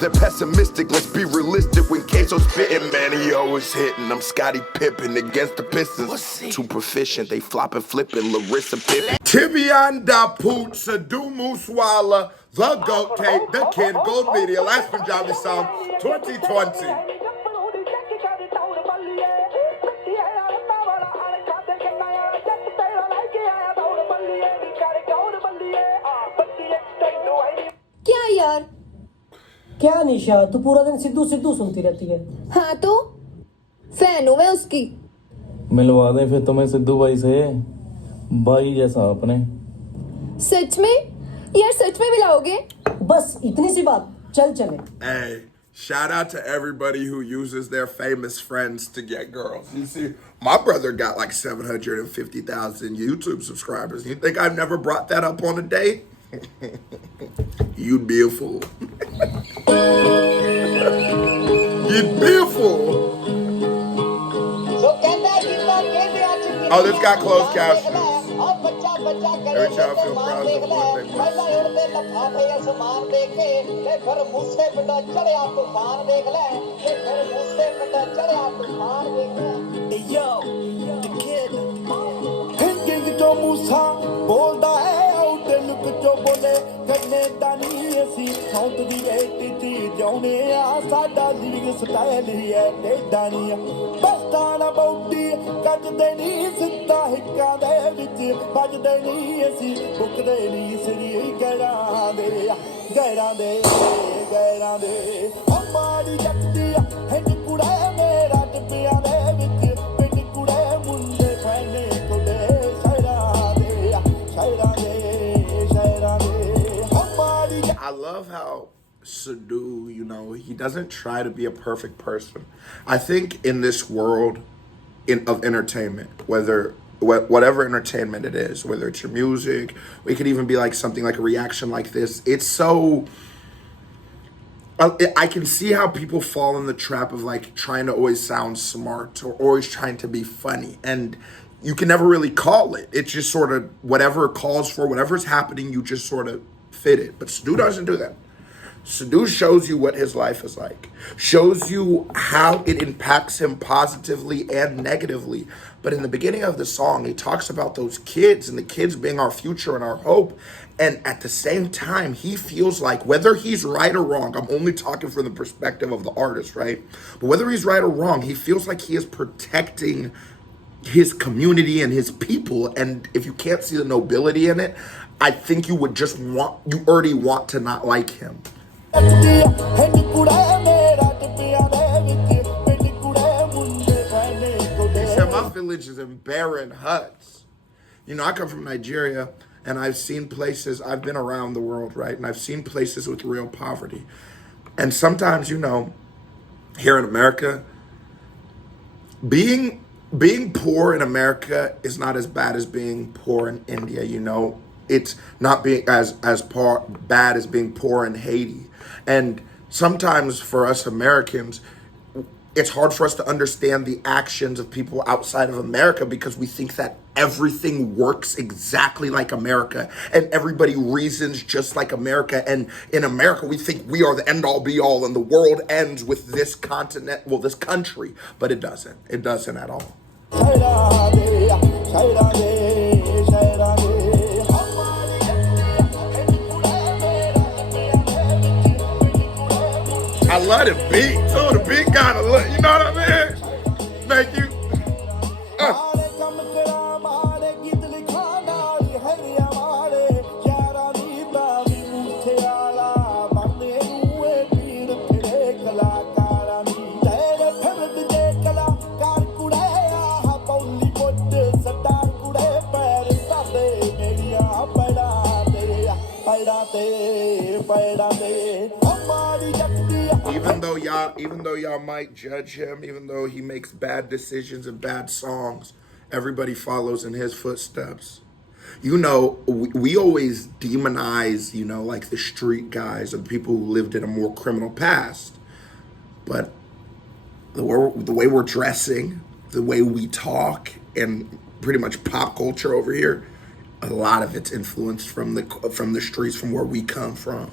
They're pessimistic, let's be realistic. When Queso's spitting, man, he always hitting. I'm Scottie Pippen against the Pistons. Too proficient, they flopping, flipping, Larissa Pippen. TIBEYAN DA PUTT, Sidhu Moosewala, The GOAT Tape, The Kid, Gold Media, last Punjabi song, 2020. क्या यार? क्या निशा, तू पूरा दिन सिद्धू सिद्धू सुनती रहती है। हाँ तो फैन हूँ मैं उसकी। मिलवा दें फिर तुम्हें सिद्धू भाई से, भाई जैसा अपने। सच में यार, सच में मिलाओगे? बस इतनी सी बात, चल चले। Hey, shout out to everybody who uses their famous friends to get girls. You see, my brother got like 750,000 YouTube subscribers. You think I've never brought that up on a date? You'd be a fool. You'd be a fool. Oh, this got closed captions. Every child feel proud of the one they I love how Sidhu, you know, he doesn't try to be a perfect person. I think in this world of entertainment, whatever entertainment it is, whether it's your music, it could even be like something like a reaction like this. It's so, I can see how people fall in the trap of like trying to always sound smart or always trying to be funny. And you can never really call it. It's just sort of whatever it calls for, whatever's happening, you just sort of fit it. But Sidhu doesn't do that. Sidhu shows you what his life is like, shows you how it impacts him positively and negatively. But in the beginning of the song, he talks about those kids and the kids being our future and our hope. And at the same time, he feels like whether he's right or wrong, I'm only talking from the perspective of the artist, right? But whether he's right or wrong, he feels like he is protecting his community and his people. And if you can't see the nobility in it, I think you already want to not like him. He said, my village is in barren huts. You know, I come from Nigeria, and I've seen places, I've been around the world, right? And I've seen places with real poverty. And sometimes, you know, here in America, being poor in America is not as bad as being poor in India, you know. It's not being as bad as being poor in Haiti. And sometimes for us Americans, it's hard for us to understand the actions of people outside of America because we think that everything works exactly like America and everybody reasons just like America. And in America, we think we are the end all be all and the world ends with this continent, well, this country, but it doesn't. It doesn't at all. I love the beat too. The beat kind of look, you know what I mean? Make you. Even though y'all might judge him, even though he makes bad decisions and bad songs, everybody follows in his footsteps. You know, we always demonize, you know, like the street guys or the people who lived in a more criminal past. But the way we're dressing, the way we talk, and pretty much pop culture over here, a lot of it's influenced from the streets, from where we come from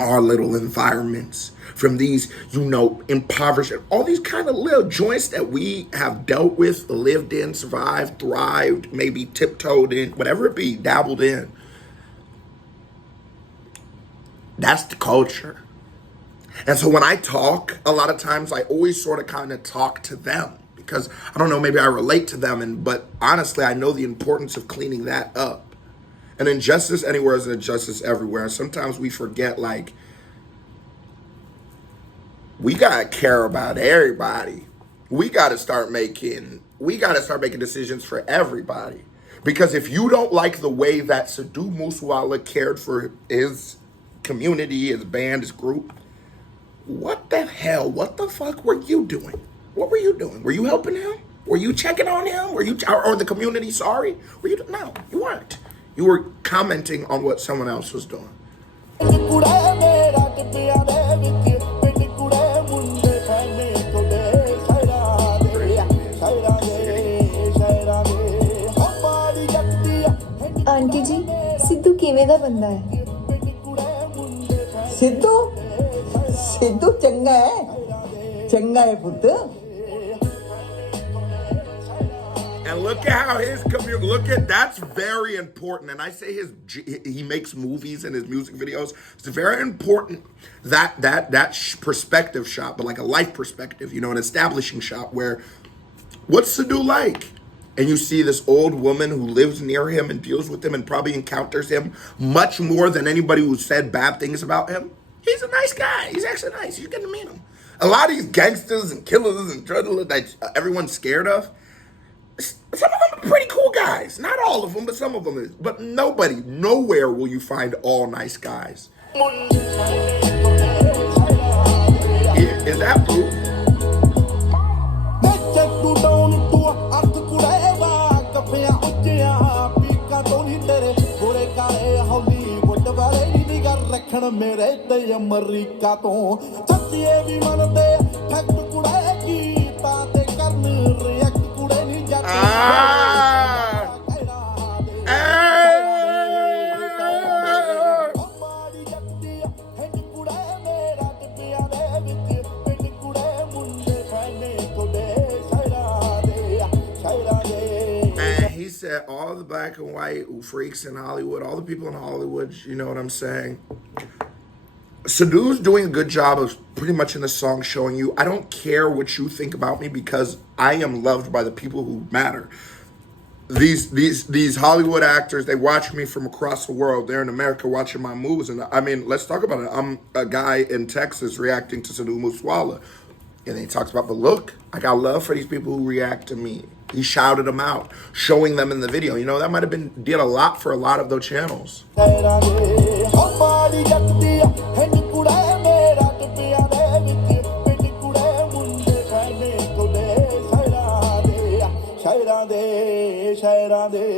our little environments, from these, impoverished, all these kind of little joints that we have dealt with, lived in, survived, thrived, maybe tiptoed in, whatever it be, dabbled in. That's the culture. And so when I talk, a lot of times I always sort of kind of talk to them, because I don't know, maybe I relate to them, but honestly, I know the importance of cleaning that up. And injustice anywhere is an injustice everywhere. And sometimes we forget, like, we gotta care about everybody. We gotta start making decisions for everybody. Because if you don't like the way that Sidhu Moosewala cared for his community, his band, his group, what the fuck were you doing? What were you doing? Were you helping him? Were you checking on him? Or the community sorry? No, you weren't. You were commenting on what someone else was doing. Aunty ji Sidhu किवें दा बंदा है सिद्धू सिद्धू चंगा है पुत्त And look at how his community, that's very important. And I say he makes movies and his music videos. It's very important that perspective shot, but like a life perspective, an establishing shot where, what's Sidhu like? And you see this old woman who lives near him and deals with him and probably encounters him much more than anybody who said bad things about him. He's a nice guy. He's actually nice. You're getting to meet him. A lot of these gangsters and killers and drug dealers that everyone's scared of, some of them are pretty cool guys. Not all of them, but some of them is. But nowhere will you find all nice guys. Is that proof? ਮੇਰੇ ਤੇ America ਤੋਂ ਛੱਤੀਏ ਵੀ ਮੰਨਦੇ fact ਕੁੜੇ ਕੀਤਾ ਤੇ ਕਰਨ react ਕੁੜੇ ਨਹੀਂ ਜਾਂਦੇ ਮਾੜੀ ਜੱਤੀ ਹਿੰਡ ਕੁੜੇ ਮੇਰਾ ਟਿੱਬਿਆਂ ਦੇ ਵਿੱਚ ਪਿੰਡ ਕੁੜੇ ਮੁੰਡੇ ਫੈਨੇ ਕੁੜੇ ਸ਼ਹਿਰਾਂ ਦੇ And he said all the black and white freaks in Hollywood, all the people in Hollywood, you know what I'm saying? Sidhu's doing a good job of pretty much in the song showing you, I don't care what you think about me because I am loved by the people who matter. These Hollywood actors, they watch me from across the world. They're in America watching my movies. And I mean, let's talk about it. I'm a guy in Texas reacting to Sidhu Moosewala. And then he talks about, but look, I got love for these people who react to me. He shouted them out, showing them in the video. That might have did a lot for a lot of those channels.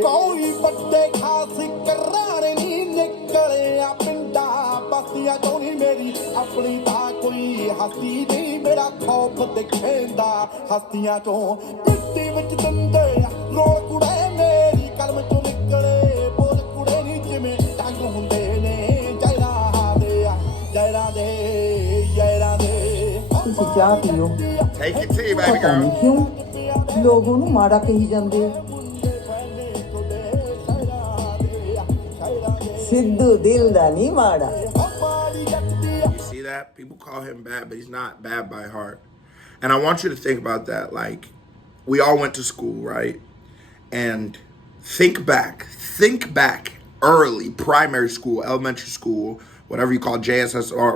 ਕੋਈ ਵੱਡੇ ਖਾਸ ਕਰਾਰੇ ਨਹੀਂ ਨਿਕਲਿਆ ਪਿੰਡਾਂ ਬਸਤੀਆਂ ਚੋਂ ਨਹੀਂ ਮੇਰੀ ਆਪਣੀ ਤਾਂ ਕੋਈ ਹਸਤੀ ਨਹੀਂ ਮੇਰਾ ਖੌਫ ਦਿਖੇਂਦਾ ਹਸਤੀਆਂ ਚੋਂ ਪਿੱਟੀ ਵਿੱਚ ਦੰਦੇ ਰੋਲ ਕੁੜੇ ਮੇਰੀ ਕਲਮ ਚੋਂ ਨਿਕਲੇ ਬੋਲ ਕੁੜੇ ਨਹੀਂ ਜਿਵੇਂ ਟੰਗ ਹੁੰਦੇ ਨੇ ਜੈਰਾਂ ਦੇ ਤੁਸੀਂ ਚਾਹ ਪੀਓ Take your tea, baby ਪਤਾ ਨਹੀਂ girl. ਕਿਉਂ ਲੋਕ ਉਹਨੂੰ ਮਾੜਾ ਕਹੀ ਜਾਂਦੇ ਸਿੱਧੂ ਦਿਲ ਦਾ ਨਹੀਂ ਮਾੜਾ You see that? People call him bad, but he's not bad by heart. And I want you to think about that. Like, we all went to school, right? And think back early, primary school, elementary school, whatever you call JSS or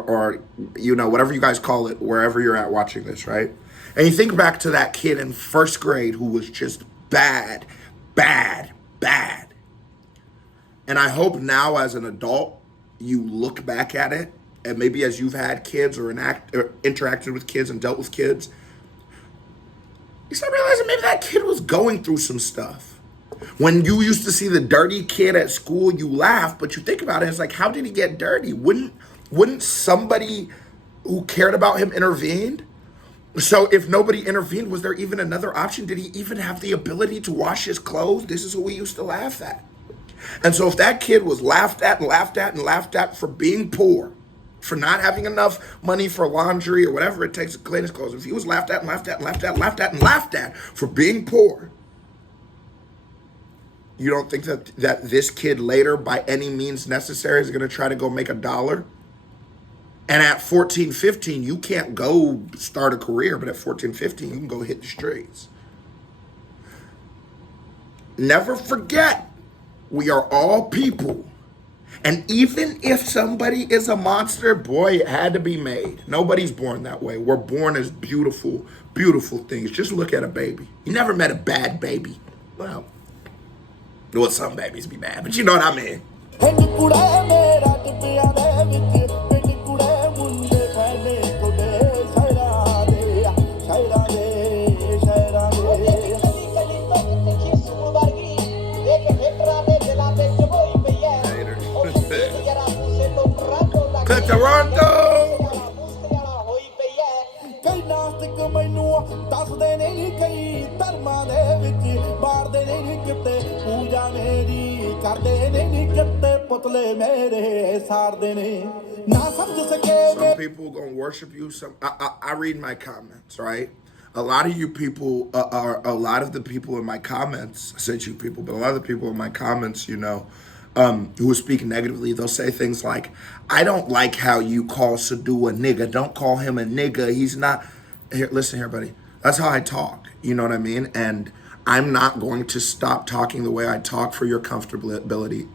whatever you guys call it, wherever you're at watching this, right? And you think back to that kid in first grade who was just bad. And I hope now as an adult, you look back at it, and maybe as you've had kids or interacted with kids and dealt with kids, you start realizing maybe that kid was going through some stuff. When you used to see the dirty kid at school, you laugh, but you think about it, it's like, how did he get dirty? Wouldn't somebody who cared about him intervened? So if nobody intervened, was there even another option? Did he even have the ability to wash his clothes? This is what we used to laugh at. And so if that kid was laughed at and laughed at and laughed at for being poor, for not having enough money for laundry or whatever it takes to clean his clothes, if he was laughed at and laughed at and laughed at and laughed at and laughed at for being poor, you don't think that this kid later, by any means necessary, is going to try to go make $1? And at 14, 15, you can't go start a career, but at 14, 15, you can go hit the streets. Never forget, we are all people. And even if somebody is a monster, boy, it had to be made. Nobody's born that way. We're born as beautiful, beautiful things. Just look at a baby. You never met a bad baby. Well, some babies be bad, but you know what I mean. Toronto. ਕਈ ਨਾਸਤਿਕ ਮੈਨੂੰ ਦੱਸਦੇ ਨੇ ਕਈ ਧਰਮਾਂ ਦੇ ਵਿੱਚ ਮਾਰਦੇ ਨੇ ਕਿਤੇ ਪੂਜਾ ਮੇਰੀ ਕਰਦੇ ਨੇ ਕਿਤੇ ਪੁਤਲੇ ਮੇਰੇ ਸਾੜਦੇ ਨੇ ਨਾ ਸਮਝ ਸਕੇ Some people gonna worship you. I read my comments, right? A lot of you people are a lot of the people in my comments. I said you people, but a lot of the people in my comments, who speak negatively, they'll say things like, I don't like how you call Sidhu a nigga. Don't call him a nigga. He's not. Here, listen here, buddy. That's how I talk. You know what I mean? And I'm not going to stop talking the way I talk for your comfortability.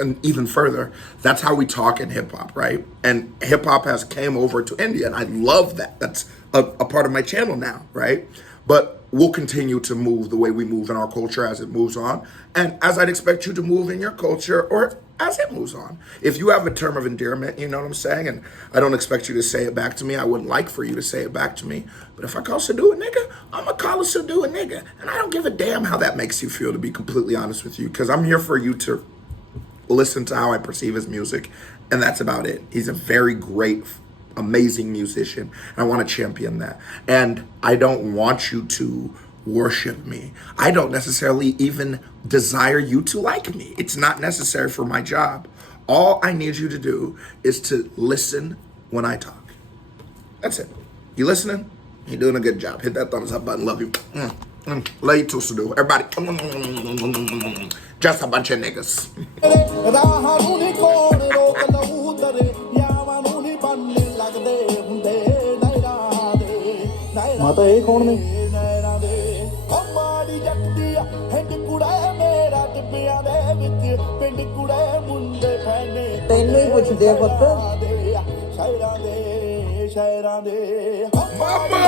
And even further, that's how we talk in hip hop, right? And hip hop has came over to India, and I love that. That's a part of my channel now, right? But we'll continue to move the way we move in our culture as it moves on, and as I'd expect you to move in your culture or as it moves on. If you have a term of endearment, you know what I'm saying, and I don't expect you to say it back to me. I wouldn't like for you to say it back to me. But if I call Sidhu a nigga, I'm gonna call a Sidhu a nigga, and I don't give a damn how that makes you feel, to be completely honest with you, because I'm here for you to listen to how I perceive his music, and that's about it. He's a very great, amazing musician, and I want to champion that. And I don't want you to worship me. I don't necessarily even desire you to like me. It's not necessary for my job. All I need you to do is to listen when I talk. That's it. You listening? You're doing a good job. Hit that thumbs up button. Love you. Love you too, Sidhu. Everybody. Just a bunch of niggas. ਰਾਹਾਂ ਨੂੰ ਨੀ ਕੋਣ ਰੋਕ ਲਊ ਤਰੇ ਯਾਵਾਂ ਨੂੰ ਨੀ ਬੰਨੇ ਲੱਗਦੇ ਹੁੰਦੇ ਨਹਿਰਾਂ ਦੇ ਮਾਤਾ ਇਹ ਕੌਣ ਨੇ? ਨਹਿਰਾਂ ਦੇ ਉਹ ਮਾੜੀ ਜੱਟਦੀ ਆ ਹਿੰਡ ਕੁੜੇ ਮੇਰਾ ਟਿੱਬਿਆਂ ਦੇ ਵਿੱਚ ਪਿੰਡ ਕੁੜੇ ਮੁੰਡੇ ਫੈਨੇ ਤੈਨੂੰ ਹੀ ਪੁੱਛਦੇ ਆ ਪੁੱਤ ਸ਼ਹਿਰਾਂ ਦੇ Mama!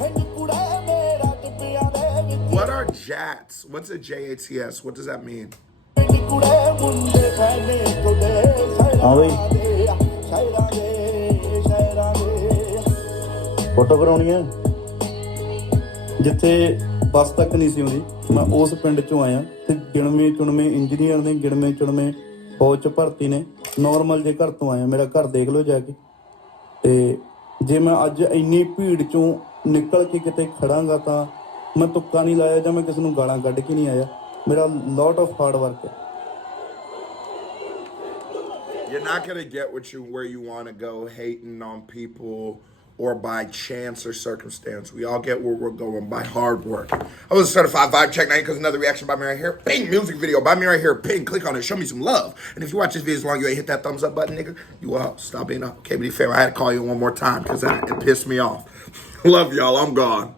ਹਿੰਡ ਕੁੜੇ ਮੇਰਾ ਟਿੱਬਿਆਂ ਦੇ ਵਿੱਚ What are JATs? What's a JATS? What does that mean? ਪਿੰਡ ਕੁੜੇ ਮੁੰਡੇ ਫੈਨੇ ਕੁੜੇ ਹਾਂ ਬਈ ਸ਼ਹਿਰਾਂ ਦੇ ਫੋਟੋ ਕਰਾਉਣੀ ਹੈ। ਜਿੱਥੇ ਬੱਸ ਤੱਕ ਨਹੀਂ ਸੀ ਆਉਂਦੀ, ਮੈਂ ਉਸ ਪਿੰਡ ਚੋਂ ਆਇਆ ਤੇ ਗਿਣਵੇਂ ਚੁਣਵੇਂ ਇੰਜੀਨੀਅਰ ਨੇ, ਗਿਣਵੇਂ ਚੁਣਵੇਂ ਫੌਜ ਚ ਭਰਤੀ ਨੇ। ਨੋਰਮਲ ਜੇ ਘਰ ਤੋਂ ਆਇਆ, ਮੇਰਾ ਘਰ ਦੇਖ ਲਓ ਜਾ ਕੇ। ਤੇ ਜੇ ਮੈਂ ਅੱਜ ਇੰਨੀ ਭੀੜ ਚੋਂ ਨਿਕਲ ਕੇ ਕਿਤੇ ਖੜਾਂਗਾ ਤਾਂ ਮੈਂ ਤੁੱਕਾ ਨਹੀਂ ਲਾਇਆ ਜਾਂ ਮੈਂ ਕਿਸੇ ਨੂੰ ਗਾਲਾਂ ਕੱਢ ਕੇ ਨਹੀਂ ਆਇਆ। ਮੇਰਾ ਲੋਟ ਆਫ ਹਾਰਡ ਵਰਕ ਹੈ। You're not gonna get where you want to go hating on people or by chance or circumstance. We all get where we're going by hard work. I was a certified vibe check 9 because another reaction by me right here. Ping, music video by me right here. Ping, click on it, show me some love. And if you watch this video as long as you ain't hit that thumbs up button, nigga, you a hoe. Stop being a KBD fan. I had to call you one more time because it pissed me off. Love y'all. I'm gone.